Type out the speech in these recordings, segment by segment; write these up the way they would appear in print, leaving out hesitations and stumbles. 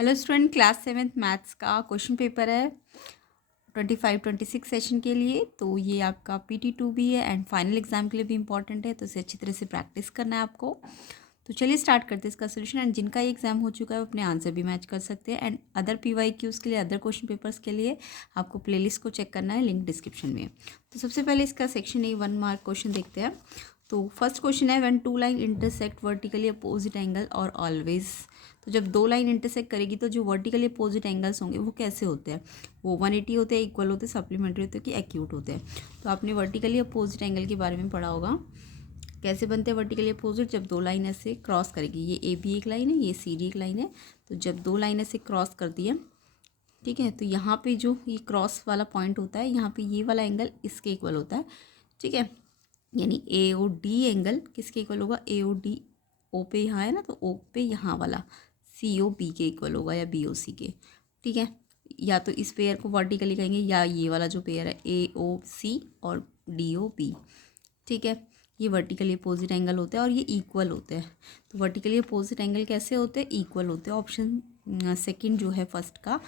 Hello student, class 7th maths का question paper है 25-26 session के लिए। तो ये आपका PT2 भी है एंड फाइनल एग्जाम के लिए भी इंपॉर्टेंट है, तो इसे अच्छी तरह से प्रैक्टिस करना है आपको। तो चलिए स्टार्ट करते हैं इसका सोल्यूशन। एंड जिनका ये एग्जाम हो चुका है वो अपने आंसर भी मैच कर सकते हैं। एंड अदर PYQs के लिए, अदर क्वेश्चन पेपर्स के लिए आपको प्लेलिस्ट को चेक करना है, लिंक डिस्क्रिप्शन में। तो सबसे पहले इसका सेक्शन ए 1 मार्क क्वेश्चन देखते हैं। तो फर्स्ट क्वेश्चन है, when two line intersect vertically opposite angle और ऑलवेज। तो जब दो लाइन इंटरसेक्ट करेगी तो जो वर्टिकली अपोजिट एंगल्स होंगे वो कैसे होते हैं? वो 180 होते हैं, इक्वल होते हैं, सप्लीमेंट्री होते हैं कि एक्यूट होते हैं। तो आपने वर्टिकली अपोजिट एंगल के बारे में पढ़ा होगा। कैसे बनते हैं वर्टिकली अपोजिट? जब दो लाइन ऐसे क्रॉस करेगी, ये AB एक लाइन है, ये CD एक लाइन है। तो जब दो लाइन ऐसे क्रॉस कर दी है, ठीक है, तो यहाँ पे जो ये क्रॉस वाला पॉइंट होता है, यहाँ पे ये वाला एंगल इसके इक्वल होता है, ठीक है। यानी AOD एंगल किसके इक्वल होगा? AOD O पे यहाँ है ना, तो O पे यहाँ वाला COB के इक्वल होगा या BOC के, ठीक है। या तो इस पेयर को वर्टिकली कहेंगे या ये वाला जो पेयर है AOC और DOB, ठीक है। ये वर्टिकली अपोजिट एंगल होते हैं और ये इक्वल होते हैं। तो वर्टिकली अपोजिट एंगल कैसे होते हैं? इक्वल होते हैं। ऑप्शन सेकंड जो है फर्स्ट का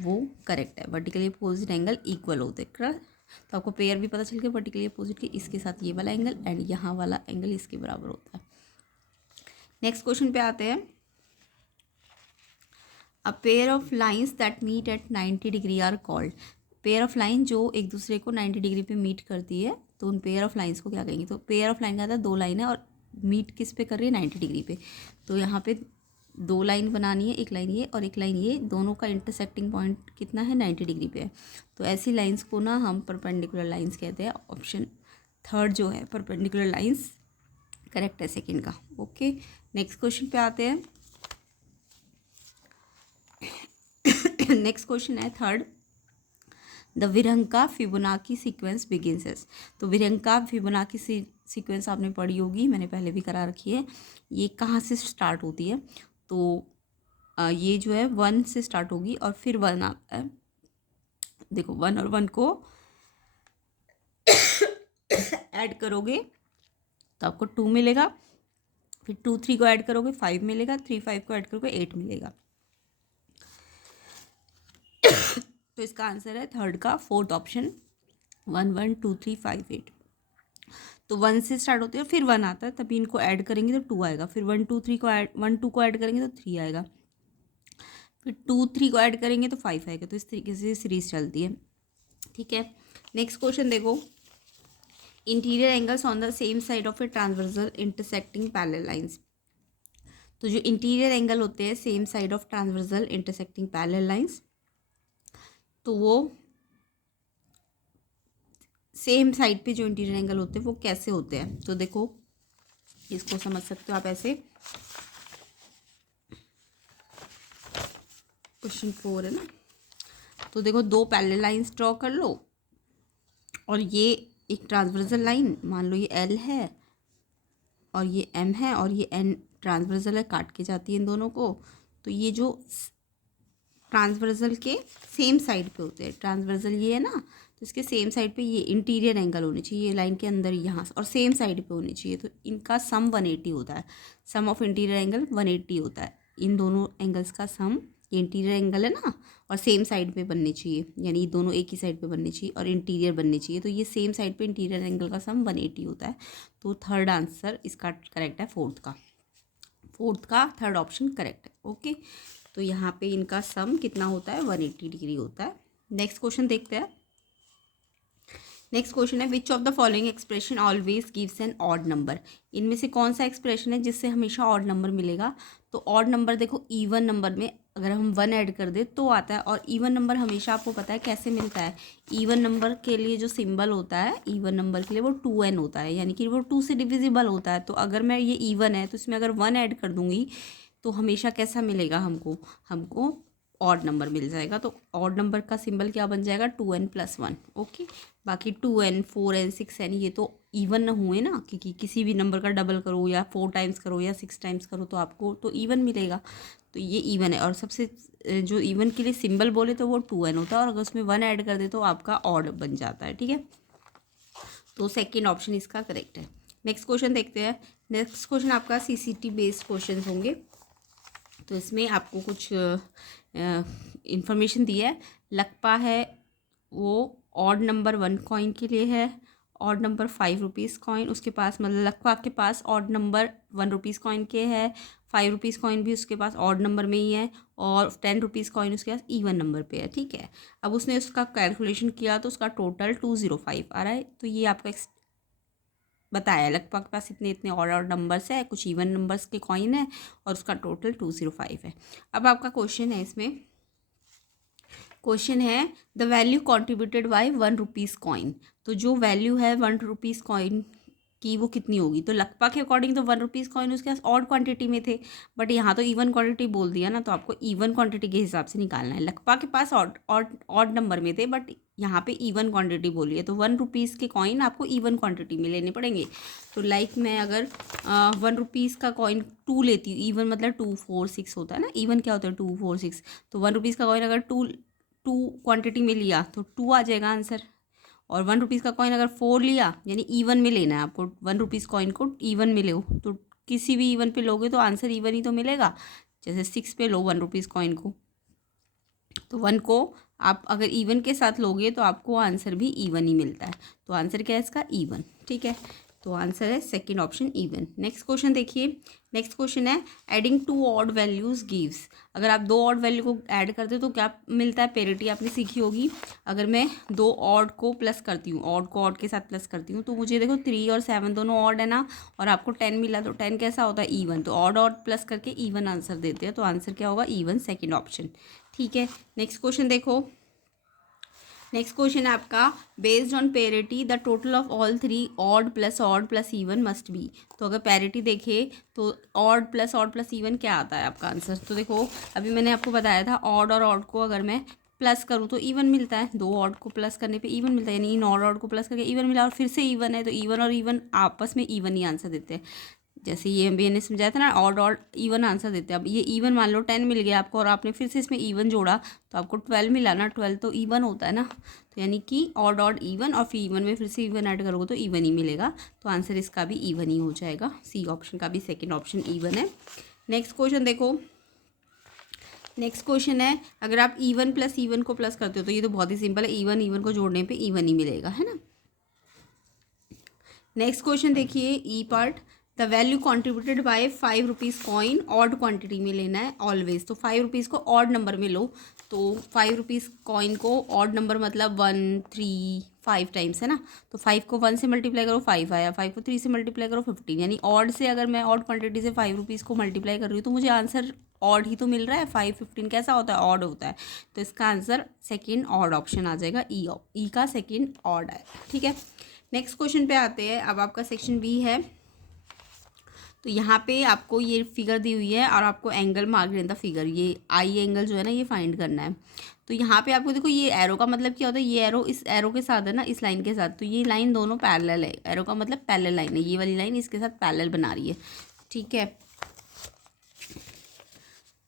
वो करेक्ट है। वर्टिकली अपोजिट एंगल इक्वल होते हैं, करेक्ट। तो आपको पेयर भी पता चल गया वर्टिकली अपोजिट के, इसके साथ ये वाला एंगल एंड यहाँ वाला एंगल इसके बराबर होता है। नेक्स्ट क्वेश्चन पे आते हैं। A pair of lines that meet at 90 degree are called. Pair of line जो एक दूसरे को 90 डिग्री पे मीट करती है, तो उन पेयर ऑफ लाइन्स को क्या कहेंगे? तो पेयर ऑफ लाइन का था दो लाइन है और मीट किस पे कर रही है? 90 डिग्री पे। तो यहाँ पे दो लाइन बनानी है, एक लाइन ये और एक लाइन ये, दोनों का इंटरसेक्टिंग पॉइंट कितना है? 90 डिग्री पे है। तो ऐसी लाइन्स को ना हम परपेंडिकुलर लाइन्स कहते हैं। ऑप्शन थर्ड जो है परपेंडिकुलर लाइन्स करेक्ट है सेकेंड का। ओके, नेक्स्ट क्वेश्चन पे आते हैं। नेक्स्ट क्वेश्चन है third, the Virahanka Fibonacci sequence begins as. तो विरंका फिबोनाची सीक्वेंस आपने पढ़ी होगी, मैंने पहले भी करा रखी है। ये कहाँ से स्टार्ट होती है? तो ये जो है 1 से स्टार्ट होगी और फिर 1 आता है। देखो 1 और 1 को ऐड करोगे तो आपको 2 मिलेगा, फिर 2 3 को ऐड करोगे 5 मिलेगा, 3 5 को ऐड करोगे 8 मिलेगा। तो इसका आंसर है थर्ड का फोर्थ ऑप्शन, 1 1 2 3 5 8। तो 1 से स्टार्ट होते हैं फिर 1 आता है, तभी इनको ऐड करेंगे तो 2 आएगा, फिर 1 2 3 को ऐड 1 2 को ऐड करेंगे तो 3 आएगा, फिर 2 3 को ऐड करेंगे तो 5 आएगा। तो इस तरीके से सीरीज चलती है, ठीक है। नेक्स्ट क्वेश्चन देखो, interior angles on the same side of a transversal intersecting parallel lines. तो जो इंटीरियर एंगल होते हैं same side of transversal intersecting parallel lines, तो वो सेम साइड पे जो इंटीरियर एंगल होते हैं वो कैसे होते हैं? तो देखो इसको समझ सकते हो आप ऐसे, क्वेश्चन 4 है ना। तो देखो दो पैरेलल लाइंस ड्रॉ कर लो और ये एक ट्रांसवर्सल लाइन, मान लो ये L है और ये M है और ये N ट्रांसवर्सल है, काट के जाती है इन दोनों को। तो ये जो ट्रांसवर्सल के सेम साइड पे होते हैं, ट्रांसवर्सल ये है ना, तो इसके सेम साइड पे ये इंटीरियर एंगल होनी चाहिए, ये लाइन के अंदर यहाँ और सेम साइड पे होनी चाहिए। तो इनका सम 180 होता है, सम ऑफ इंटीरियर एंगल 180 होता है। इन दोनों एंगल्स का सम, ये इंटीरियर एंगल है ना और सेम साइड पे बननी चाहिए, यानी दोनों एक ही साइड पे बननी चाहिए और इंटीरियर बननी चाहिए। तो ये सेम साइड पे इंटीरियर एंगल का सम 180 होता है। तो थर्ड आंसर इसका करेक्ट है, फोर्थ का थर्ड ऑप्शन करेक्ट है। ओके, तो यहाँ पे इनका सम कितना होता है? 180 डिग्री होता है। नेक्स्ट क्वेश्चन देखते हैं। नेक्स्ट क्वेश्चन है, which of the following expression always gives an odd number. इनमें से कौन सा एक्सप्रेशन है जिससे हमेशा ऑड नंबर मिलेगा? तो ऑड नंबर देखो, इवन नंबर में अगर हम 1 ऐड कर दे तो आता है, और इवन नंबर हमेशा आपको पता है कैसे मिलता है। इवन नंबर के लिए जो सिंबल होता है इवन नंबर के लिए वो 2n होता है, यानी कि वो 2 से डिविजिबल होता है। तो अगर मैं ये इवन है तो इसमें अगर 1 ऐड कर दूंगी तो हमेशा कैसा मिलेगा हमको ऑड नंबर मिल जाएगा। तो ऑड नंबर का सिंबल क्या बन जाएगा? 2n+1। ओके, बाकी 2n 4n 6n ये तो इवन न हुए ना, क्योंकि किसी भी नंबर का डबल करो या 4 टाइम्स करो या 6 टाइम्स करो तो आपको तो इवन मिलेगा। तो ये इवन है, और सबसे जो इवन के लिए सिंबल बोले तो वो 2n होता है, और अगर उसमें 1 ऐड कर दे तो आपका ऑड बन जाता है, ठीक है। तो सेकेंड ऑप्शन इसका करेक्ट है। नेक्स्ट क्वेश्चन देखते हैं। नेक्स्ट क्वेश्चन आपका CCT बेस्ड क्वेश्चन होंगे। तो इसमें आपको कुछ इन्फॉर्मेशन दी है। लकपा है वो ऑड नंबर 1 कॉइन के लिए है, ऑड नंबर 5 रुपीज़ कॉइन उसके पास, मतलब लकपा के पास ऑड नंबर 1 रुपीज़ कॉइन के है, 5 रुपीज़ कॉइन भी उसके पास ऑड नंबर में ही है, और 10 रुपीज़ कॉइन उसके पास इवन नंबर पे है। ठीक है, अब उसने उसका कैलकुलेशन किया तो उसका टोटल 205 आ रहा है। तो ये आपका बताया लकपा के पास इतने इतने ऑड नंबर्स है, कुछ इवन नंबर्स के कॉइन है, और उसका टोटल 205 है। अब आपका क्वेश्चन है, इसमें क्वेश्चन है the value contributed bye 1 rupees coin. तो जो वैल्यू है 1 रुपीज़ कॉइन की वो कितनी होगी। तो लकपा के अकॉर्डिंग तो 1 रुपीज़ कॉइन उसके पास ऑड क्वांटिटी में थे, बट यहाँ तो इवन क्वांटिटी बोल दिया ना, तो आपको इवन क्वांटिटी के हिसाब से निकालना है। लकपा के पास ऑड नंबर में थे, बट यहाँ पे इवन क्वांटिटी बोली है, तो 1 रुपीज़ के कॉइन आपको इवन क्वांटिटी में लेने पड़ेंगे। तो लाइक मैं अगर 1 रुपीज़ का कॉइन 2 लेती हूँ, इवन मतलब 2 4 6 होता है ना, इवन क्या होता है 2 4 6, तो 1 रुपीज़ का कॉइन अगर टू क्वांटिटी में लिया तो 2 आ जाएगा आंसर। और 1 रुपीज़ का कॉइन अगर 4 लिया, यानी इवन में लेना है आपको, 1 रुपीज़ कॉइन को इवन में लो, तो किसी भी इवन पे लोगे तो आंसर इवन ही तो मिलेगा। जैसे 6 पे लो 1 रुपीज़ कॉइन को, तो 1 को आप अगर इवन के साथ लोगे तो आपको आंसर भी इवन ही मिलता है। तो आंसर क्या है इसका, इवन। ठीक है, तो आंसर है second option even. Next question देखिए, नेक्स्ट क्वेश्चन है एडिंग 2 ऑड वैल्यूज गिव्स। अगर आप 2 ऑड वैल्यू को ऐड करते हो तो क्या मिलता है, पेरिटी आपने सीखी होगी। अगर मैं 2 ऑड को प्लस करती हूँ, ऑड को ऑड के साथ प्लस करती हूँ, तो मुझे देखो 3 और 7 दोनों ऑड है ना, और आपको 10 मिला, तो 10 कैसा होता है, इवन। तो ऑड ऑड प्लस करके इवन आंसर देते हैं, तो आंसर क्या होगा, इवन, सेकेंड ऑप्शन। ठीक है, नेक्स्ट क्वेश्चन देखो, नेक्स्ट क्वेश्चन है आपका based on parity the total of all 3 odd plus even must be. तो अगर पेरिटी देखे तो ऑड प्लस इवन क्या आता है आपका आंसर। तो देखो अभी मैंने आपको बताया था, ऑड और ऑड को अगर मैं प्लस करूँ तो इवन मिलता है, 2 ऑड को प्लस करने पे इवन मिलता है, यानी इन ऑड को प्लस करके इवन मिला, और फिर से इवन है, तो इवन और इवन आपस में इवन ही आंसर देते हैं। जैसे ये मैंने समझाया था ना, ऑड ऑड इवन आंसर देते हैं। अब ये इवन मान लो 10 मिल गया आपको, और आपने फिर से इसमें इवन जोड़ा तो आपको 12 मिला ना, 12 तो इवन होता है ना, तो यानी कि ऑड ऑड इवन, और फिर इवन में फिर से इवन ऐड करोगे तो इवन ही मिलेगा। तो आंसर इसका भी इवन ही हो जाएगा, सी ऑप्शन का भी सेकेंड ऑप्शन इवन है। नेक्स्ट क्वेश्चन देखो, नेक्स्ट क्वेश्चन है अगर आप इवन प्लस इवन को प्लस करते हो, तो ये तो बहुत ही सिंपल है, इवन इवन को जोड़ने पे इवन ही मिलेगा, है ना। नेक्स्ट क्वेश्चन देखिए, ई part the value contributed by 5 rupees coin odd quantity में लेना है ऑलवेज। तो 5 रुपीज़ को ऑड नंबर में लो, तो 5 रुपीज़ कॉइन को ऑड नंबर मतलब 1 3 5 टाइम्स है ना, तो 5 को 1 से मल्टीप्लाई करो 5 आया, 5 को 3 से मल्टीप्लाई करो 15, यानी ऑड से अगर मैं ऑड क्वांटिटी से 5 रुपीज़ को मल्टीप्लाई कर रही हूँ तो मुझे आंसर ऑड ही तो मिल रहा है। 5 15 कैसा होता है, ऑड होता है, तो इसका आंसर सेकेंड ऑड ऑप्शन आ जाएगा, ई का सेकेंड ऑड है। ठीक है, नेक्स्ट क्वेश्चन पे आते हैं। अब आपका सेक्शन बी है, तो यहाँ पे आपको ये फिगर दी हुई है और आपको angle mark in the figure, ये आई एंगल जो है ना ये फाइंड करना है। तो यहाँ पे आपको देखो ये एरो का मतलब क्या होता है, ये एरो इस एरो के साथ है ना, इस लाइन के साथ, तो ये लाइन दोनों पैरेलल है, एरो का मतलब पैरेलल लाइन है, ये वाली लाइन इसके साथ पैरेलल बना रही है। ठीक है,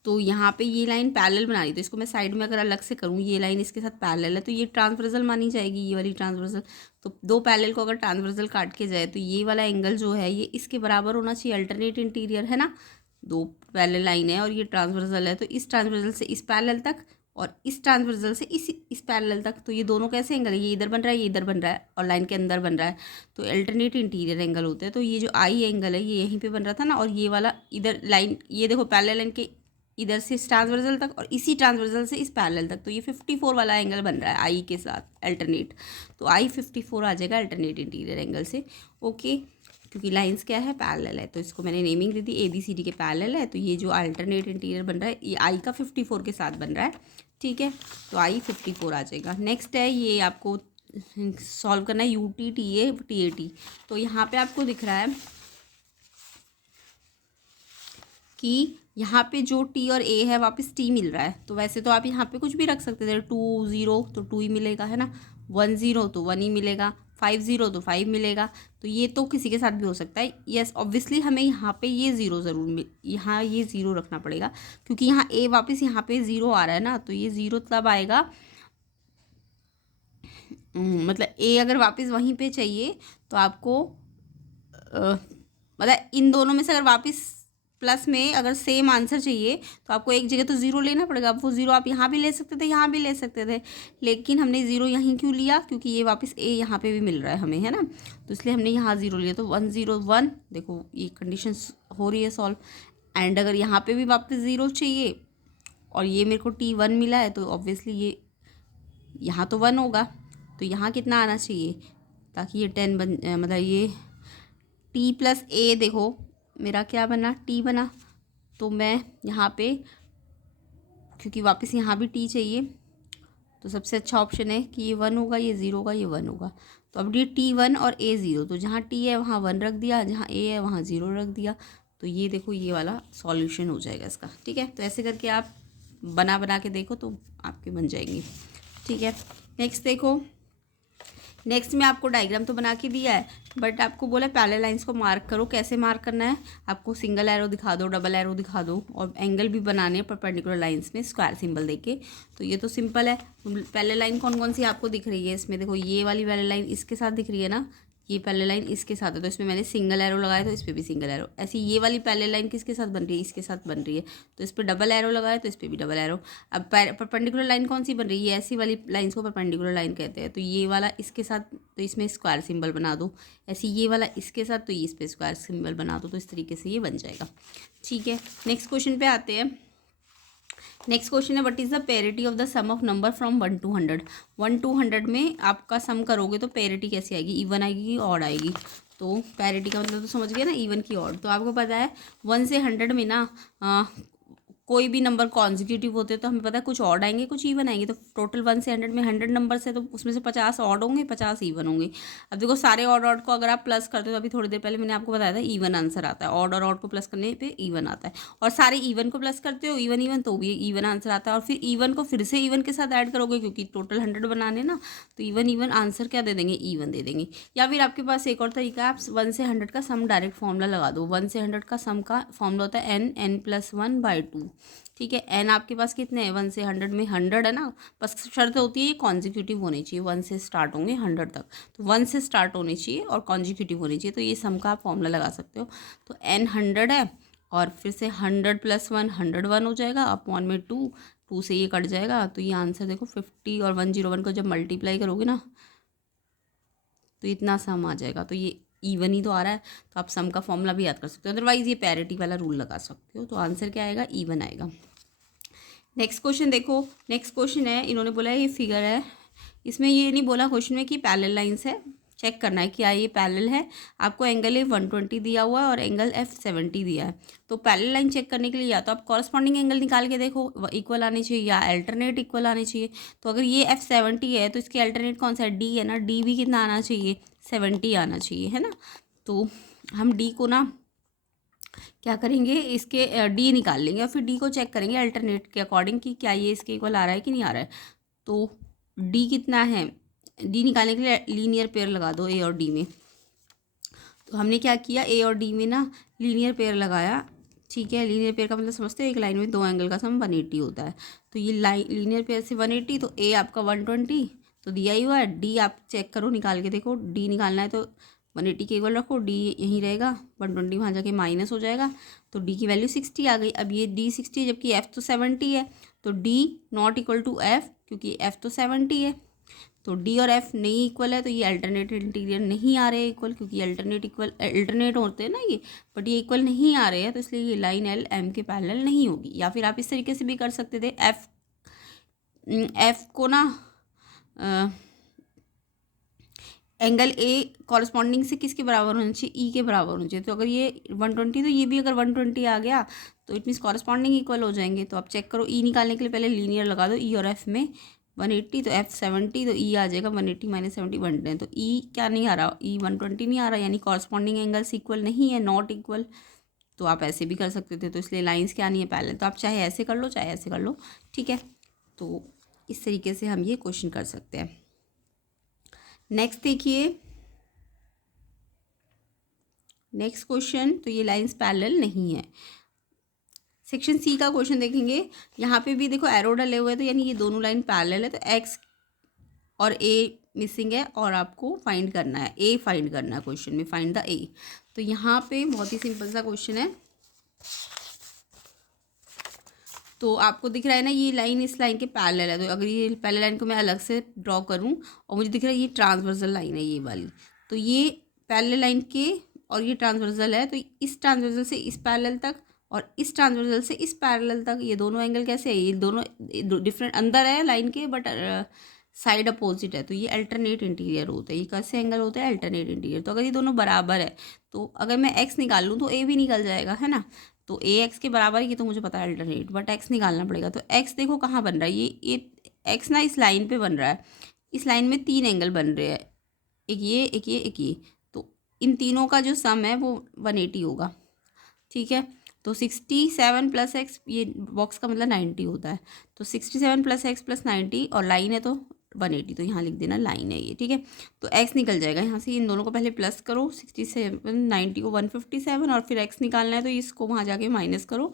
तो यहाँ पे ये लाइन पैरेलल बना रही है, तो इसको मैं साइड में अगर अलग से करूँ, ये लाइन इसके साथ पैरेलल है, तो ये ट्रांसवर्सल मानी जाएगी, ये वाली ट्रांसवर्सल। तो 2 पैरेलल को अगर ट्रांसवर्सल काट के जाए तो ये वाला एंगल जो है ये इसके बराबर होना चाहिए, अल्टरनेट इंटीरियर है ना, 2 पैरेलल लाइन है और ये ट्रांसवर्सल है, तो इस ट्रांसवर्सल से इस पैरेलल तक और इस ट्रांसवर्सल से इस पैरेलल तक, तो ये दोनों कैसे एंगल है, ये इधर बन रहा है, ये इधर बन रहा है, और लाइन के अंदर बन रहा है, तो अल्टरनेट इंटीरियर एंगल होते हैं। तो ये जो आई एंगल है ये यहीं पे बन रहा था ना, और ये वाला इधर लाइन, ये देखो पैरेलल लाइन के इधर से इस ट्रांसवर्सल तक और इसी ट्रांसवर्सल से इस पैरेलल तक, तो ये 54 वाला एंगल बन रहा है आई के साथ अल्टरनेट, तो आई 54 आ जाएगा अल्टरनेट इंटीरियर एंगल से। ओके, क्योंकि लाइंस क्या है, पैरेलल है, तो इसको मैंने नेमिंग दे दी ABCD के पैरेलल है, तो ये जो अल्टरनेट इंटीरियर बन रहा है ये आई का 54 के साथ बन रहा है। ठीक है, तो आई 54 आ जाएगा। नेक्स्ट है ये आपको सॉल्व करना है UT TA TAT। तो यहाँ पे आपको दिख रहा है कि यहाँ पे जो T और A है वापस T मिल रहा है, तो वैसे तो आप यहाँ पे कुछ भी रख सकते थे, 2 0 तो 2 ही मिलेगा, है ना, 1 0 तो 1 ही मिलेगा, 5 0 तो 5 मिलेगा, तो ये तो किसी के साथ भी हो सकता है। यस, ऑब्वियसली हमें यहाँ पे ये 0 ज़रूर यहाँ ये 0 रखना पड़ेगा, क्योंकि यहाँ A वापस यहाँ पे 0 आ रहा है ना, तो ये 0 तब आएगा, मतलब A अगर वापस वहीं पे चाहिए तो आपको मतलब इन दोनों में से अगर वापस प्लस में अगर सेम आंसर चाहिए तो आपको एक जगह तो ज़ीरो लेना पड़ेगा। अब वो ज़ीरो आप यहाँ भी ले सकते थे, यहाँ भी ले सकते थे, लेकिन हमने ज़ीरो यहीं क्यों लिया, क्योंकि ये वापस ए यहाँ पे भी मिल रहा है हमें, है ना, तो इसलिए हमने यहाँ ज़ीरो लिया। तो 1 0 1, देखो ये कंडीशन हो रही है सॉल्व। एंड अगर यहाँ पे भी वापस ज़ीरो चाहिए और ये मेरे को T1 मिला है, तो ऑब्वियसली ये यहाँ तो 1 होगा, तो यहाँ कितना आना चाहिए ताकि ये 10 मतलब ये T प्लस A, देखो मेरा क्या बना, T बना। तो मैं यहाँ पे, क्योंकि वापस यहाँ भी T चाहिए, तो सबसे अच्छा ऑप्शन है कि ये 1 होगा, ये 0 होगा, ये 1 होगा। तो अब ये T1 और A 0, तो जहाँ T है वहाँ 1 रख दिया, जहाँ A है वहाँ 0 रख दिया। तो ये देखो ये वाला सॉल्यूशन हो जाएगा इसका। ठीक है, तो ऐसे करके आप बना के देखो तो आपके बन जाएंगे। ठीक है, नेक्स्ट देखो। नेक्स्ट में आपको डायग्राम तो बना के दिया है, बट आपको बोला पैरेलल लाइंस को मार्क करो। कैसे मार्क करना है, आपको सिंगल एरो दिखा दो, डबल एरो दिखा दो, और एंगल भी बनाने हैं परपेंडिकुलर लाइंस में स्क्वायर सिंबल देके। तो ये तो सिंपल है। पैरेलल लाइन कौन कौन सी आपको दिख रही है इसमें, देखो ये वाली पैरेलल लाइन इसके साथ दिख रही है ना, ये पैरेलल लाइन इसके साथ है, तो इसमें मैंने सिंगल एरो लगाया, तो इस पर भी सिंगल एरो। ऐसी ये वाली पैरेलल लाइन किसके साथ बन रही है, इसके साथ बन रही है, तो इस पर डबल एरो लगाया, तो इस पर भी डबल एरो। अब परपेंडिकुलर लाइन कौन सी बन रही है, ऐसी वाली लाइन्स को परपेंडिकुलर लाइन कहते हैं। तो ये वाला इसके साथ, तो इसमें स्क्वायर सिंबल बना दो। ऐसे ये वाला इसके साथ, तो ये इस पर स्क्वायर सिंबल बना दो। तो इस तरीके से ये बन जाएगा। ठीक है, नेक्स्ट क्वेश्चन पे आते हैं। नेक्स्ट क्वेश्चन है, what is the parity of the sum of number from 1 to 100। 1 to 100 में आपका सम करोगे तो पेरिटी कैसी आएगी, इवन आएगी कि ऑड आएगी। तो पेरिटी का मतलब तो समझ गए ना, इवन की ऑड। तो आपको पता है 1 से 100 में ना कोई भी नंबर कॉन्जिक्यूटिव होते हैं तो हमें पता है कुछ ऑड आएंगे कुछ इवन आएंगे। तो टोटल 1 से 100 में 100 नंबर्स है, तो उसमें से 50 ऑड होंगे, 50 इवन होंगे। अब देखो सारे ऑड को अगर आप प्लस करते हो, तो अभी थोड़ी देर पहले मैंने आपको बताया था इवन आंसर आता है। ऑड और ऑड को प्लस करने पे इवन आता है, और सारे इवन को प्लस करते हो इवन तो भी इवन आंसर आता है। और फिर इवन को फिर से इवन के साथ ऐड करोगे, क्योंकि टोटल 100 बनाने ना, तो इवन आंसर क्या दे देंगे, इवन दे देंगे। या फिर आपके पास एक और तरीका है, आप 1 से 100 का सम डायरेक्ट फॉर्मूला लगा दो। 1 से 100 का सम का फॉर्मूला होता है n+1/2। ठीक है, एन आपके पास कितने हैं, 1 से 100 में 100 है ना, बस शर्त होती है ये कॉन्जिक्यूटिव होनी चाहिए। 1 से स्टार्ट होंगे 100 तक, तो 1 से स्टार्ट होनी चाहिए और कॉन्जिक्यूटिव होनी चाहिए। तो ये सम का आप फॉर्मूला लगा सकते हो। तो n 100 है, और फिर से 100 + 1 101 हो जाएगा, अपॉन में 2 से ये कट जाएगा। तो ये आंसर देखो 50 और 101 को जब मल्टीप्लाई करोगे ना, तो इतना सम आ जाएगा। तो ये इवन ही तो आ रहा है, तो आप सम का फॉर्मूला भी याद कर सकते हो। अदरवाइज ये पैरिटी वाला रूल लगा सकते हो। तो आंसर क्या आएगा, इवन आएगा। नेक्स्ट क्वेश्चन देखो। नेक्स्ट क्वेश्चन है, इन्होंने बोला है ये फिगर है, इसमें ये नहीं बोला क्वेश्चन में कि पैरेलल लाइंस है, चेक करना है क्या ये पैरेलल है। आपको एंगल ए 120 दिया हुआ है और एंगल एफ 70 दिया है। तो पैरेलल लाइन चेक करने के लिए या तो आप कॉरस्पॉन्डिंग एंगल निकाल के देखो, इक्वल आने चाहिए, या अल्टरनेट इक्वल आने चाहिए। तो अगर ये एफ 70 है, तो इसके अल्टरनेट कौन सा है, डी है ना, डी भी कितना आना चाहिए, 70 आना चाहिए, है ना। तो हम डी को ना क्या करेंगे, इसके डी निकाल लेंगे और फिर डी को चेक करेंगे अल्टरनेट के अकॉर्डिंग कि क्या ये इसके इक्वल आ रहा है कि नहीं आ रहा है। तो डी कितना है, डी निकालने के लिए लीनियर पेयर लगा दो ए और डी में। तो हमने क्या किया, ए और डी में ना लीनियर पेयर लगाया। ठीक है, लीनियर पेयर का मतलब समझते हो, एक लाइन में दो एंगल का सम 180 होता है। तो ये लाइन लीनियर पेयर से 180, तो ए आपका 120 तो दिया ही हुआ है। डी आप चेक करो, निकाल के देखो, डी निकालना है तो 180 के इक्वल रखो, डी यहीं रहेगा, 120 वहाँ जाके माइनस हो जाएगा, तो डी की वैल्यू 60 आ गई। अब ये डी 60 है, जबकि एफ तो 70 है, तो D not equal to F, क्योंकि एफ तो 70 है। तो डी और एफ नहीं इक्वल है, तो ये अल्टरनेट इंटीरियर नहीं आ रहे इक्वल, क्योंकि अल्टरनेट होते हैं ना ये, बट ये इक्वल नहीं आ रहे हैं, तो इसलिए ये लाइन एल एम के पैरेलल नहीं होगी। या फिर आप इस तरीके से भी कर सकते थे, एफ को ना एंगल ए कॉरस्पॉन्डिंग से किसके बराबर होना चाहिए, ई के बराबर होना चाहिए। तो अगर ये 120, तो ये भी अगर 120 आ गया, तो इट मीन्स कॉरस्पॉन्डिंग इक्वल हो जाएंगे। तो आप चेक करो, ई निकालने के लिए पहले लीनियर लगा दो, ई और एफ में 180, तो एफ 70, तो ई आ जाएगा 180 - 70 110। तो ई क्या नहीं आ रहा, ई 120 नहीं आ रहा, यानी कॉरस्पॉन्डिंग एंगल्स इक्वल नहीं है, नॉट इक्वल। तो आप ऐसे भी कर सकते थे, तो इसलिए लाइन्स क्या नहीं है पैरेलल। तो आप चाहे ऐसे कर लो चाहे ऐसे कर लो, ठीक है। तो इस तरीके से हम ये क्वेश्चन कर सकते हैं। नेक्स्ट देखिए, नेक्स्ट क्वेश्चन, तो ये लाइंस पैरेलल नहीं है। सेक्शन सी का क्वेश्चन देखेंगे, यहाँ पे भी देखो एरो डले हुए हैं, तो यानी ये दोनों लाइन पैरेलल है। तो एक्स और ए मिसिंग है, और आपको फाइंड करना है, ए फाइंड करना है क्वेश्चन में, फाइंड द ए। तो यहाँ पे बहुत ही सिंपल सा क्वेश्चन है, तो आपको दिख रहा है ना ये लाइन इस लाइन के पैरेलल है, तो अगर ये पैरेलल लाइन को मैं अलग से ड्रॉ करूँ और मुझे दिख रहा है ये ट्रांसवर्सल लाइन है ये वाली, तो ये पैरेलल लाइन के और ये ट्रांसवर्सल है, तो इस ट्रांसवर्सल से इस पैरेलल तक और इस ट्रांसवर्सल से इस पैरेलल तक ये दोनों एंगल कैसे है, ये दोनों डिफरेंट अंदर है लाइन के बट साइड अपोजिट है, तो ये अल्टरनेट इंटीरियर होता है। ये कैसे एंगल होता है, अल्टरनेट इंटीरियर। तो अगर ये दोनों बराबर है तो अगर मैं एक्स निकाल लूँ तो ए भी निकल जाएगा, है ना। तो ए एक्स के बराबर है, ये तो मुझे पता है अल्टरनेट, बट एक्स निकालना पड़ेगा। तो एक्स देखो कहाँ बन रहा है, ये एक्स ना इस लाइन पे बन रहा है। इस लाइन में 3 एंगल बन रहे हैं, एक ये एक ये एक ये, तो इन तीनों का जो सम है वो 180 होगा, ठीक है। तो 67 प्लस एक्स, ये बॉक्स का मतलब 90 होता है, तो 67 प्लस एक्स प्लस 90 और लाइन है तो 180, तो यहाँ लिख देना लाइन है ये, ठीक है। तो एक्स निकल जाएगा यहाँ से, इन दोनों को पहले प्लस करो, 67 90 को 157 और फिर एक्स निकालना है तो इसको वहाँ जाके माइनस करो,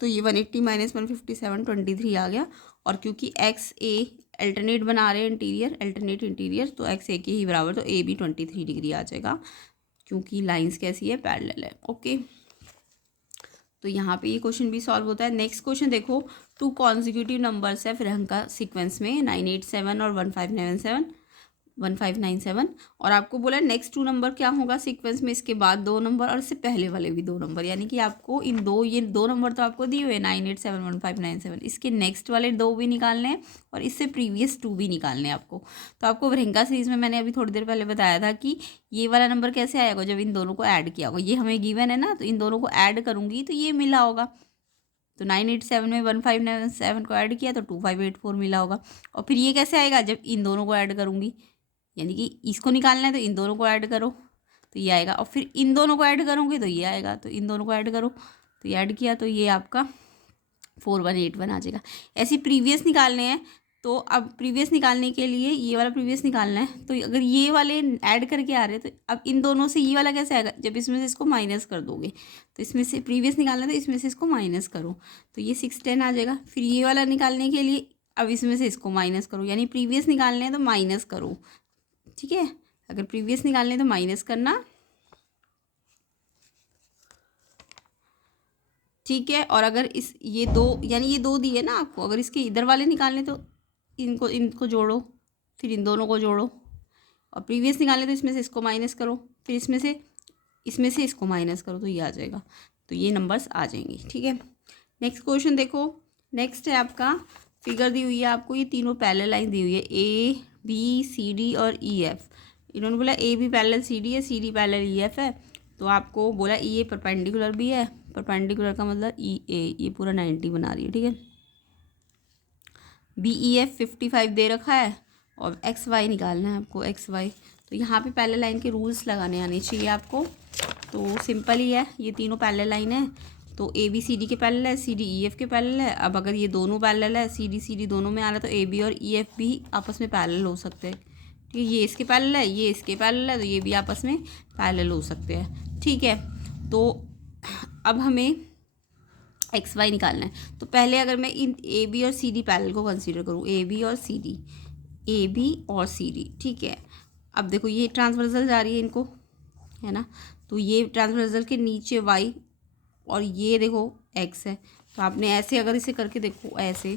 तो ये 180 माइनस 157 23 आ गया। और क्योंकि एक्स ए अल्टरनेट बना रहे हैं इंटीरियर, अल्टरनेट इंटीरियर, तो एक्स ए के ही बराबर, तो ए भी 23 डिग्री आ जाएगा क्योंकि लाइंस कैसी है, पैरेलल है। ओके, तो यहाँ पे ये क्वेश्चन भी सॉल्व होता है। नेक्स्ट क्वेश्चन देखो, 2 कॉन्जिक्यूटिव नंबर्स है फिर का सीक्वेंस में 987 और 1597 और आपको बोला नेक्स्ट 2 नंबर क्या होगा सीक्वेंस में, इसके बाद 2 नंबर और इससे पहले वाले भी 2 नंबर, यानी कि आपको इन ये 2 नंबर तो आपको दिए हुए 987 1597, इसके नेक्स्ट वाले 2 भी निकालने हैं और इससे प्रीवियस 2 भी निकालने हैं आपको। तो आपको वृहंका सीरीज में मैंने अभी थोड़ी देर पहले बताया था कि ये वाला नंबर कैसे आएगा, जब इन दोनों को ऐड किया होगा। ये हमें गिवन है ना, तो इन दोनों को ऐड करूँगी तो ये मिला होगा, तो 987 में 1597 को ऐड किया तो 2584 मिला होगा। और फिर ये कैसे आएगा, जब इन दोनों को ऐड करूँगी, यानी कि इसको निकालना है तो इन दोनों को ऐड करो तो ये आएगा, और फिर इन दोनों को ऐड करोगे तो ये आएगा, तो इन दोनों को ऐड करो तो ये ऐड किया तो ये आपका 4181 आ जाएगा। ऐसे प्रीवियस निकालने हैं, तो अब प्रीवियस निकालने के लिए ये वाला प्रीवियस निकालना है, तो अगर ये वाले ऐड करके आ रहे हैं तो अब इन दोनों से ये वाला कैसे आएगा, जब इसमें से इसको माइनस कर दोगे, तो इसमें से प्रीवियस निकालना है तो इसमें से इसको माइनस करो तो ये 610 आ जाएगा। फिर ये वाला निकालने के लिए अब इसमें से इसको माइनस करो, यानी प्रीवियस निकालने हैं तो माइनस करो, ठीक है। अगर प्रीवियस निकालने तो माइनस करना, ठीक है। और अगर इस ये 2 यानी ये 2 दिए ना आपको, अगर इसके इधर वाले निकालने तो इनको जोड़ो, फिर इन दोनों को जोड़ो, और प्रीवियस निकालने तो इसमें से इसको माइनस करो, फिर इसमें से इसको माइनस करो, तो ये आ जाएगा, तो ये नंबर्स आ जाएंगे, ठीक है। नेक्स्ट क्वेश्चन देखो, नेक्स्ट है आपका फिगर दी हुई है आपको, ये तीनों पैरेलल लाइन दी हुई है ए बी सी डी और ई एफ। इन्होंने बोला A B parallel C D है, C D parallel E F है, तो आपको बोला ई ए परपेंडिकुलर भी है, परपेंडिकुलर का मतलब ई ए, ये पूरा 90 बना रही है, ठीक है। बी ई एफ 55 दे रखा है और एक्स वाई निकालना है आपको, एक्स वाई। तो यहाँ पे पैरेलल लाइन के रूल्स लगाने आने चाहिए आपको, तो सिंपल ही है, ये तीनों पैरेलल लाइन है, तो ए बी सी डी के पैरेलल है, सी डी ई एफ के पैरेलल है। अब अगर ये दोनों पैरेलल है, सी डी दोनों में आ रहा है, तो ए बी और ई एफ भी आपस में पैरेलल हो सकते हैं, ठीक है। ये इसके पैरेलल है, ये इसके पैरेलल है, तो ये भी आपस में पैरेलल हो सकते हैं, ठीक है। तो अब हमें एक्स वाई निकालना है, तो पहले अगर मैं इन ए बी और सी डी पैरेलल को कंसीडर करूँ, ए बी और सी डी, ए बी और सी डी, ठीक है। अब देखो ये ट्रांसवर्सल जा रही है इनको, है ना, तो ये ट्रांसवर्सल के नीचे वाई और ये देखो एक्स है, तो आपने ऐसे अगर इसे करके देखो ऐसे,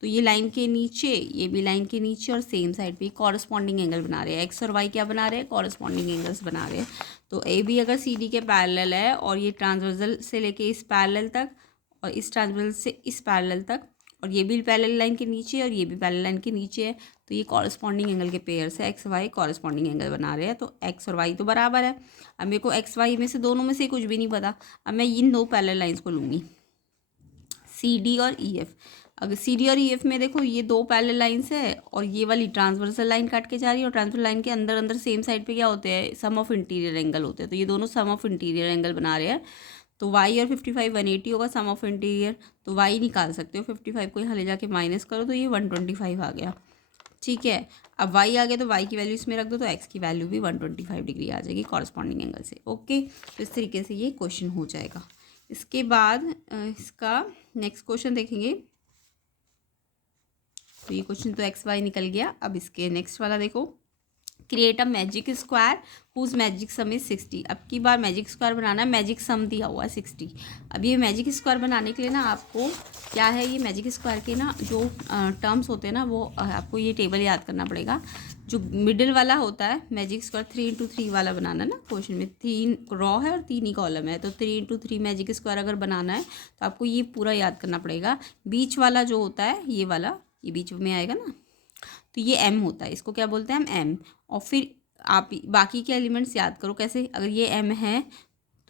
तो ये लाइन के नीचे, ये भी लाइन के नीचे और सेम साइड पे कॉरस्पॉन्डिंग एंगल बना रहे हैं, एक्स और वाई क्या बना रहे हैं, कॉरस्पॉन्डिंग एंगल्स बना रहे हैं। तो ए बी अगर सी डी के पैरेलल है और ये ट्रांसवर्सल से लेके इस पैरेलल तक और इस ट्रांसवर्सल से इस पैरेलल तक, और ये भी पैरेलल लाइन के नीचे और ये भी पैरेलल लाइन के नीचे है, तो ये कॉरस्पॉन्डिंग एंगल के पेयर से एक्स वाई कॉरस्पॉन्डिंग एंगल बना रहे हैं, तो एक्स और वाई तो बराबर है। अब मेरे को एक्स वाई में से दोनों में से कुछ भी नहीं पता, अब मैं इन 2 पैरेलल लाइंस को लूँगी, सी डी और ई एफ। अगर सी डी और ई एफ में देखो ये 2 पैरेलल लाइंस है और ये वाली ट्रांसवर्सल लाइन काट के जा रही है, और ट्रांसवर्सल लाइन के अंदर अंदर सेम साइड पे क्या होते हैं, सम ऑफ इंटीरियर एंगल होते हैं, तो ये दोनों सम ऑफ इंटीरियर एंगल बना रहे हैं। तो y और 55 180 होगा सम ऑफ इंटीरियर, तो y निकाल सकते हो, 55 को यहाँ ले जाके माइनस करो तो ये 125 आ गया, ठीक है। अब y आ गया तो y की वैल्यू इसमें रख दो, तो x की वैल्यू भी 125 डिग्री आ जाएगी कॉरस्पॉन्डिंग एंगल से, ओके। तो इस तरीके से ये क्वेश्चन हो जाएगा। इसके बाद इसका नेक्स्ट क्वेश्चन देखेंगे, तो ये क्वेश्चन तो एक्स वाई निकल गया। अब इसके नेक्स्ट वाला देखो, create a magic square whose magic sum is 60। अब की बार मैजिक स्क्वायर बनाना है, मैजिक सम दिया हुआ है 60। अब ये मैजिक स्क्वायर बनाने के लिए ना आपको क्या है, ये मैजिक स्क्वायर के ना जो टर्म्स होते हैं ना वो आपको ये टेबल याद करना पड़ेगा। जो मिडिल वाला होता है मैजिक स्क्वायर 3x3 वाला बनाना ना, क्वेश्चन में 3 रॉ है और 3 ही कॉलम है, तो 3x3 मैजिक स्क्वायर अगर बनाना है तो आपको ये पूरा याद करना पड़ेगा। बीच वाला जो होता है ये वाला, ये बीच में आएगा ना, तो ये m होता है, इसको क्या बोलते हैं हम m। और फिर आप बाकी के एलिमेंट्स याद करो कैसे, अगर ये m है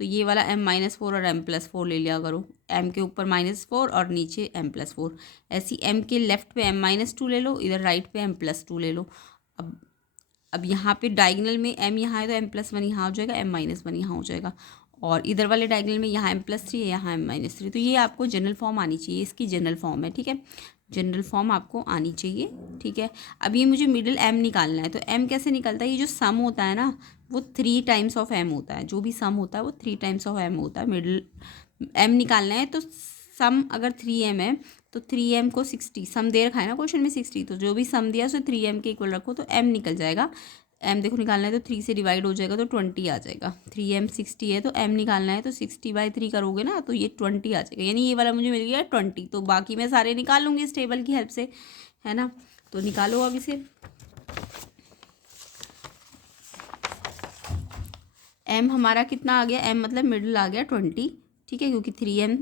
तो ये वाला m-4 और m+4 ले लिया करो, m के ऊपर -4 और नीचे m+4। ऐसी m के लेफ्ट पे m-2 ले लो, इधर राइट पे m+2 ले लो। अब यहाँ पे डायगोनल में m यहाँ है तो m+1 यहाँ हो जाएगा, m-1 यहाँ हो जाएगा, और इधर वाले डायगोनल में यहाँ m+3 है, यहाँ m-3। तो ये आपको जनरल फॉर्म आनी चाहिए, इसकी जनरल फॉर्म है, ठीक है, जनरल फॉर्म आपको आनी चाहिए, ठीक है। अब ये मुझे मिडिल m निकालना है, तो m कैसे निकलता है, ये जो सम होता है ना वो 3 टाइम्स ऑफ m होता है, जो भी सम होता है वो 3 टाइम्स ऑफ m होता है। मिडिल m निकालना है तो सम अगर 3m है तो 3m को 60, सम दे रखा है ना क्वेश्चन में 60, तो जो भी सम दिया उसे 3m के इक्वल रखो तो m निकल जाएगा। m देखो निकालना है तो 3 से डिवाइड हो जाएगा तो 20 आ जाएगा। 3m 60 है तो m निकालना है तो 60/3 करोगे ना तो ये 20 आ जाएगा, यानी ये वाला मुझे मिल गया 20। तो बाकी मैं सारे निकाल लूँगी इस टेबल की हेल्प से, है ना। तो निकालो अब इसे, m हमारा कितना आ गया, m मतलब मिडिल आ गया 20, ठीक है, क्योंकि 3m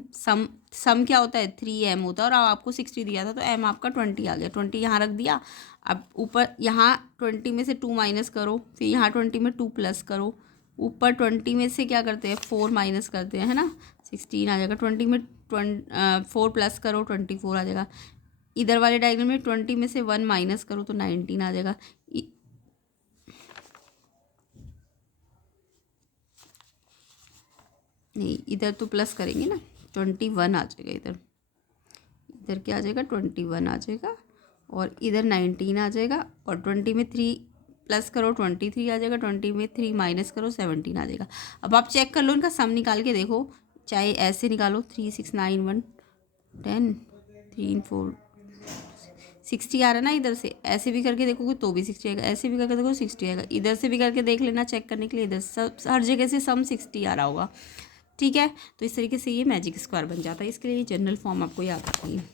सम क्या होता है 3m होता है और आपको 60 दिया था तो m आपका 20 आ गया। 20 यहाँ रख दिया। अब ऊपर यहाँ 20 में से 2 माइनस करो, फिर यहाँ 20 में 2 प्लस करो, ऊपर 20 में से क्या करते हैं 4 माइनस करते हैं, है ना, 16 आ जाएगा। 20 में 4 प्लस करो 24 आ जाएगा। इधर वाले डायग्राम में 20 में से 1 माइनस करो तो 19 आ जाएगा। नहीं, इधर तो प्लस करेंगे ना, 21 आ जाएगा, इधर इधर क्या आ जाएगा 21 आ जाएगा, और इधर 19 आ जाएगा, और 20 में 3 प्लस करो 23 आ जाएगा, 20 में 3 माइनस करो 17 आ जाएगा। अब आप चेक कर लो, इनका सम निकाल के देखो, चाहे ऐसे निकालो 3 6 9 1 10 3 4 60 आ रहा है ना, इधर से ऐसे भी करके देखोगे तो भी 60 आएगा, ऐसे भी करके देखो 60 आएगा, इधर से भी करके देख लेना चेक करने के लिए, इधर सब हर जगह से सम 60 आ रहा होगा, ठीक है। तो इस तरीके से ये मैजिक स्क्वायर बन जाता है, इसके लिए जनरल फॉर्म आपको याद रखनी है।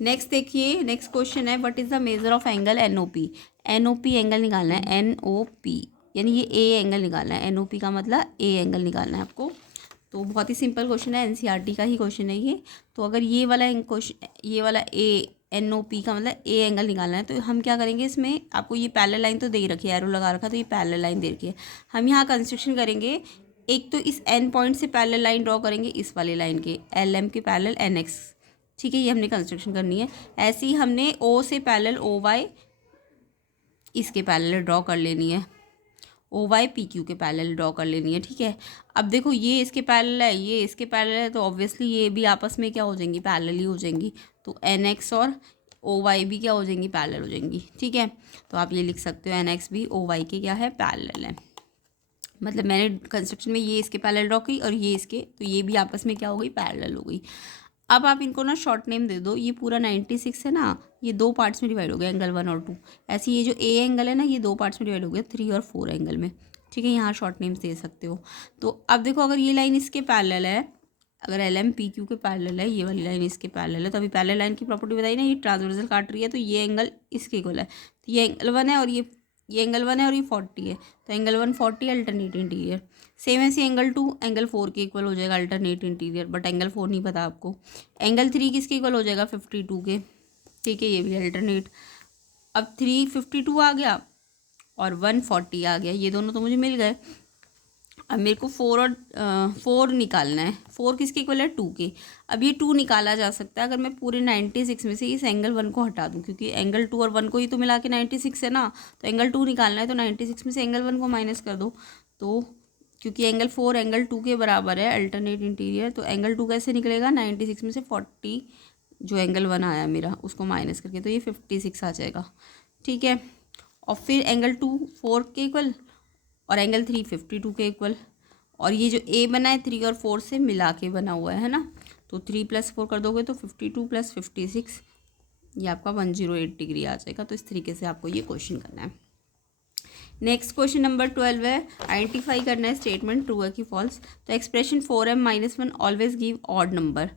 नेक्स्ट देखिए, नेक्स्ट क्वेश्चन है what is the measure of angle NOP. NOP angle निकालना है, एनओपी यानी ये ए एंगल निकालना है, एनओपी का मतलब ए एंगल निकालना है आपको। तो बहुत ही सिंपल क्वेश्चन है, एनसीईआरटी का ही क्वेश्चन है ये। तो अगर ये वाला क्वेश्चन, ये वाला ए एनओपी का मतलब ए एंगल निकालना है, तो हम क्या करेंगे, इसमें आपको ये पैरेलल लाइन तो दे ही रखी है, एरो लगा रखा, तो ये पैरेलल लाइन दे रखी है। हम यहाँ कंस्ट्रक्शन करेंगे, एक तो इस एन पॉइंट से पैरेलल लाइन ड्रॉ करेंगे, इस वाली लाइन के एल एम के पैरेलल एन एक्स, ठीक है, ये हमने कंस्ट्रक्शन करनी है। ऐसे ही हमने ओ से पैरेलल ओ वाई इसके पैरेलल ड्रॉ कर लेनी है, ओ वाई पी क्यू के पैरेलल ड्रॉ कर लेनी है, ठीक है। अब देखो ये इसके पैरेलल है, ये इसके पैरेलल है, तो ऑब्वियसली ये भी आपस में क्या हो जाएंगी, पैरेलल ही हो जाएंगी। तो एन एक्स और ओ वाई भी क्या हो जाएंगी, पैरेलल हो जाएंगी, ठीक है। तो आप ये लिख सकते हो एन एक्स भी ओ वाई के क्या है, पैरेलल है। मतलब मैंने कंस्ट्रक्शन में ये इसके पैरेलल ड्रॉ की और ये इसके, तो ये भी आपस में क्या हो गई, पैरेलल हो गई। अब आप इनको ना शॉर्ट नेम दे दो, ये पूरा 96 है ना, ये 2 पार्ट्स में डिवाइड हो गया, एंगल 1 और 2। ऐसे ये जो ए एंगल है ना, ये 2 पार्ट्स में डिवाइड हो गया 3 और 4 एंगल में, ठीक है। यहाँ शॉर्ट नेम्स दे सकते हो। तो अब देखो, अगर ये लाइन इसके पैरेलल है, अगर एल एम पी क्यू के पैरेलल है, ये वाली लाइन इसके पैरेलल है, तो अभी पैरेलल लाइन की प्रॉपर्टी बताई ना, ये ट्रांसवर्सल काट रही है, तो ये एंगल इसके इक्वल है। तो ये एंगल 1 है और ये एंगल 1 है और ये 40 है, तो एंगल 1 40 अल्टरनेट इंटीरियर। सेम ऐसे एंगल 2 एंगल 4 के इक्वल हो जाएगा अल्टरनेट इंटीरियर, बट एंगल 4 नहीं पता आपको। एंगल 3 किसके इक्वल हो जाएगा, 52 के, ठीक है, ये भी अल्टरनेट। अब 3 52 आ गया और 1 40 आ गया, ये दोनों तो मुझे मिल गए। अब मेरे को 4 और 4 निकालना है, 4 किसके इक्वल है, 2 के। अब ये 2 निकाला जा सकता है अगर मैं पूरे 96 में से इस एंगल 1 को हटा दूं, क्योंकि एंगल 2 और 1 को ही तो मिला के 96 है ना, तो एंगल 2 निकालना है, तो 96 में से एंगल 1 को माइनस कर दो। तो क्योंकि एंगल 4 एंगल 2 के बराबर है अल्टरनेट इंटीरियर, तो एंगल 2 कैसे निकलेगा, 96 में से 40 जो एंगल 1 आया मेरा उसको माइनस करके, तो ये 56 आ जाएगा, ठीक है। और फिर एंगल 2 4 के इक्वल और एंगल 3 52 के इक्वल, और ये जो ए बना है 3 और 4 से मिला के बना हुआ है ना, तो 3 + 4 कर दोगे तो 52 + 56, ये आपका 108 डिग्री आ जाएगा। तो इस तरीके से आपको ये क्वेश्चन करना है। नेक्स्ट क्वेश्चन नंबर 12 है, आइडेंटिफाई करना है स्टेटमेंट ट्रू है कि फॉल्स। तो expression 4m-1 always give odd number.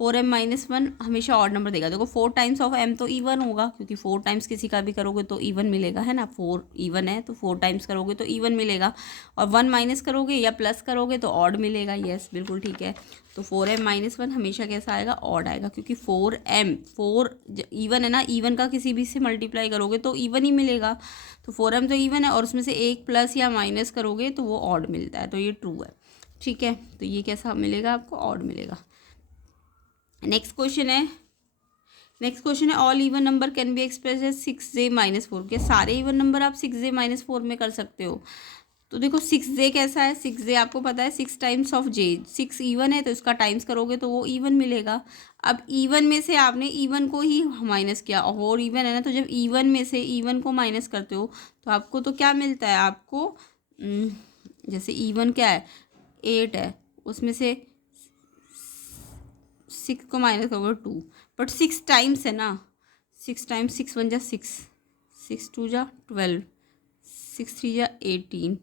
4m-1 हमेशा ऑड नंबर देगा। देखो 4 टाइम्स ऑफ m तो इवन होगा, क्योंकि 4 टाइम्स किसी का भी करोगे तो इवन मिलेगा, है ना। 4 इवन है तो 4 टाइम्स करोगे तो इवन मिलेगा, और 1 माइनस करोगे या प्लस करोगे तो ऑड मिलेगा। यस, बिल्कुल ठीक है। तो 4m-1 हमेशा कैसा आएगा, ऑड आएगा, क्योंकि 4 इवन है ना, इवन का किसी भी से मल्टीप्लाई करोगे तो इवन ही मिलेगा। तो 4m तो इवन है, और उसमें से एक प्लस या माइनस करोगे तो वो ऑड मिलता है, तो ये ट्रू है। ठीक है, तो ये कैसा मिलेगा आपको, ऑड मिलेगा। नेक्स्ट क्वेश्चन है all even number can be express as 6j-4। क्या सारे इवन नंबर आप 6j-4 में कर सकते हो? तो देखो 6j कैसा है, 6j आपको पता है 6 टाइम्स ऑफ j, 6 इवन है तो इसका टाइम्स करोगे तो वो इवन मिलेगा। अब इवन में से आपने इवन को ही माइनस किया, और इवन है ना, तो जब इवन में से इवन को माइनस करते हो तो आपको तो क्या मिलता है, आपको जैसे इवन क्या है 8 है, उसमें से 6 को माइनस करोगे 2, बट 6 टाइम्स है ना, 6 टाइम्स 6 1 जा 6, 6 2 जा 12, 6 3 जा 18।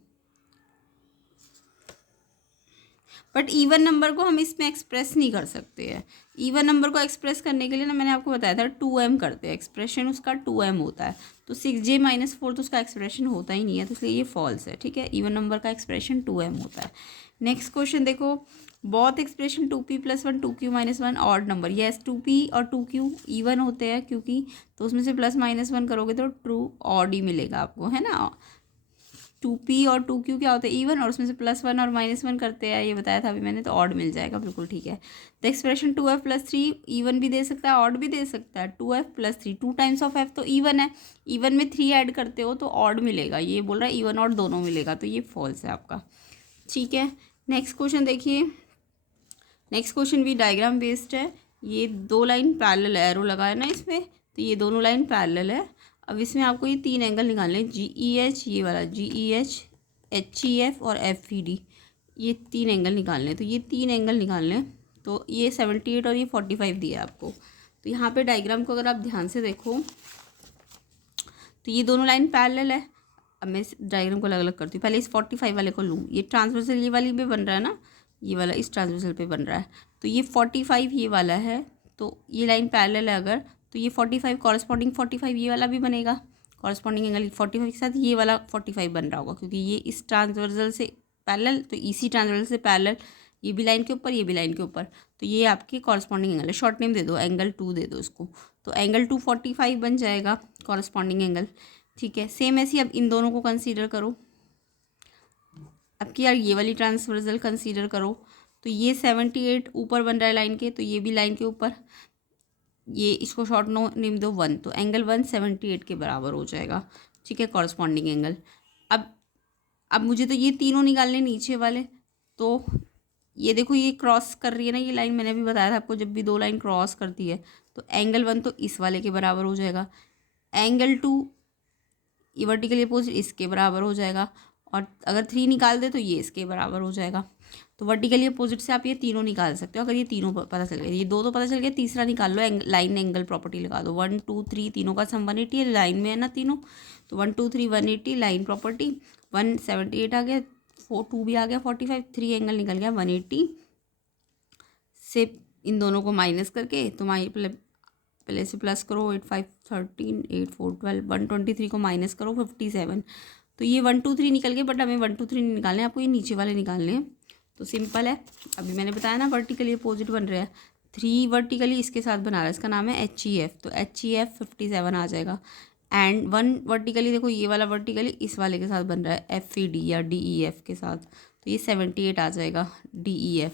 बट इवन नंबर को हम इसमें एक्सप्रेस नहीं कर सकते हैं। इवन नंबर को एक्सप्रेस करने के लिए ना, मैंने आपको बताया था 2m करते हैं, एक्सप्रेशन उसका 2m होता है। तो 6j-4 तो उसका एक्सप्रेशन होता ही नहीं है, तो इसलिए ये फॉल्स है। ठीक है, इवन नंबर का एक्सप्रेशन 2m होता है। नेक्स्ट क्वेश्चन देखो, both expression 2p+1 2q-1 odd number. Yes, 2p और 2q इवन होते हैं, क्योंकि तो उसमें से +-1 करोगे तो ट्रू ऑड ही मिलेगा आपको, है ना। 2p और 2q क्या होता है, इवन, और उसमें से +1 और -1 करते हैं, ये बताया था अभी मैंने, तो ऑड मिल जाएगा, बिल्कुल ठीक है। द एक्सप्रेशन 2f+3 इवन भी दे सकता है, ऑड भी दे सकता है। 2f+3 2 टाइम्स ऑफ f तो इवन है, इवन में 3 ऐड करते हो तो ऑड मिलेगा। ये बोल रहा है इवन ऑड दोनों मिलेगा, तो ये फॉल्स है आपका। ठीक है, नेक्स्ट क्वेश्चन देखिए। नेक्स्ट क्वेश्चन भी डायग्राम बेस्ड है। ये 2 लाइन पैरेलल एरो लगा है ना इसमें, तो ये दोनों लाइन पैरेलल है। अब इसमें आपको ये 3 एंगल निकालने हैं, GEH, ये वाला GEH, HEF और FVD, ये 3 एंगल निकालने हैं। तो ये 3 एंगल निकालने हैं, तो ये 78 और ये 45 दिया है आपको। तो यहाँ पे डायग्राम को अगर आप ध्यान से देखो तो ये दोनों लाइन पैरेलल है। अब मैं इस डायग्राम को अलग अलग करती हूँ, पहले इस 45 वाले को लूँ। ये ट्रांसवर्सल ये वाली पे बन रहा है ना, ये वाला इस ट्रांसवर्सल पे बन रहा है, तो ये 45 ये वाला है, तो ये लाइन पैरेलल है अगर, तो ये 45 कॉरस्पॉन्डिंग 45 ये वाला भी बनेगा, कॉरस्पॉन्डिंग एंगल 45 के साथ ये वाला 45 बन रहा होगा, क्योंकि ये इस ट्रांसवर्सल से पैरेलल, तो इसी ट्रांसवर्सल से पैरेलल, ये भी लाइन के ऊपर, ये भी लाइन के ऊपर, तो ये आपकी कॉरस्पॉन्डिंग एंगल है। शॉर्ट नेम दे दो, एंगल 2 दे दो इसको, तो एंगल 2 45 बन जाएगा कॉरस्पॉन्डिंग एंगल। ठीक है, सेम ऐसी अब इन दोनों को कंसीडर करो। अब कि यार ये वाली ट्रांसवर्सल कंसीडर करो, तो ये 78 ऊपर बन रहा है लाइन के, तो ये भी लाइन के ऊपर, ये इसको शॉर्ट नो नेम दो 1, तो एंगल 1 78 के बराबर हो जाएगा। ठीक है, कॉरस्पॉन्डिंग एंगल। अब मुझे तो ये तीनों निकालने नीचे वाले, तो ये देखो ये क्रॉस कर रही है ना ये लाइन, मैंने अभी बताया था आपको, जब भी 2 लाइन क्रॉस करती है तो एंगल 1 तो इस वाले के बराबर हो जाएगा, एंगल 2 ये वर्टिकली अपोजिट इसके बराबर हो जाएगा, और अगर 3 निकाल दे तो ये इसके बराबर हो जाएगा। तो वर्टिकली अपोजिट से आप ये तीनों निकाल सकते हो। अगर ये तीनों पता चल गया, ये 2 तो पता चल गया, तीसरा निकाल लो, लाइन एंगल प्रॉपर्टी लगा दो। 1 2 3 तीनों का सम 180 है, लाइन में है ना तीनों, तो 1 2 3 180 लाइन प्रॉपर्टी, 178 आ गया, 2 भी आ गया 45, 3 एंगल निकल गया 180 से। इन दोनों को माइनस करके तो पहले से प्लस करो, 8 5 13 8 4 12, 123 को माइनस करो 57, तो ये 1 2 3 निकल गए, बट हमें 1 2 3 नहीं निकालने, आपको ये नीचे वाले निकालने हैं। तो सिंपल है, अभी मैंने बताया ना वर्टिकली अपोजिट बन रहा है, 3 वर्टिकली इसके साथ बना रहा है, इसका नाम है HEF, तो HEF 57 आ जाएगा। एंड 1 वर्टिकली देखो ये वाला वर्टिकली इस वाले के साथ बन रहा है FED या DEF के साथ, तो ये 78 आ जाएगा DEF।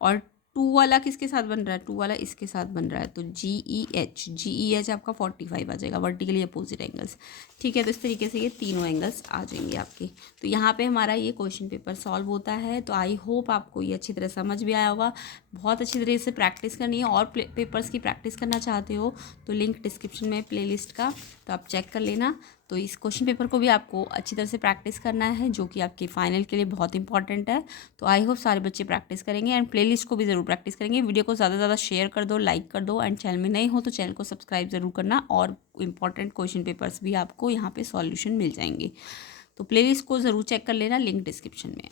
और 2 वाला किसके साथ बन रहा है, 2 वाला इसके साथ बन रहा है, तो GEH आपका 45 आ जाएगा, वर्टिकली अपोजिट एंगल्स। ठीक है, तो इस तरीके से ये तीनों एंगल्स आ जाएंगे आपके। तो यहाँ पे हमारा ये क्वेश्चन पेपर सॉल्व होता है। तो आई होप आपको ये अच्छी तरह समझ भी आया होगा। बहुत अच्छी तरह से प्रैक्टिस करनी है, और पेपर्स की प्रैक्टिस करना चाहते हो तो लिंक डिस्क्रिप्शन में प्लेलिस्ट का, तो आप चेक कर लेना। तो इस क्वेश्चन पेपर को भी आपको अच्छी तरह से प्रैक्टिस करना है, जो कि आपके फाइनल के लिए बहुत इंपॉर्टेंट है। तो आई होप सारे बच्चे प्रैक्टिस करेंगे, एंड प्लेलिस्ट को भी ज़रूर प्रैक्टिस करेंगे। वीडियो को ज़्यादा से ज़्यादा शेयर कर दो, लाइक कर दो, एंड चैनल में नए हो तो चैनल को सब्सक्राइब ज़रूर करना, और इंपॉर्टेंट क्वेश्चन पेपर्स भी आपको यहाँ पे सॉल्यूशन मिल जाएंगे। तो प्लेलिस्ट को ज़रूर चेक कर लेना, लिंक डिस्क्रिप्शन में है।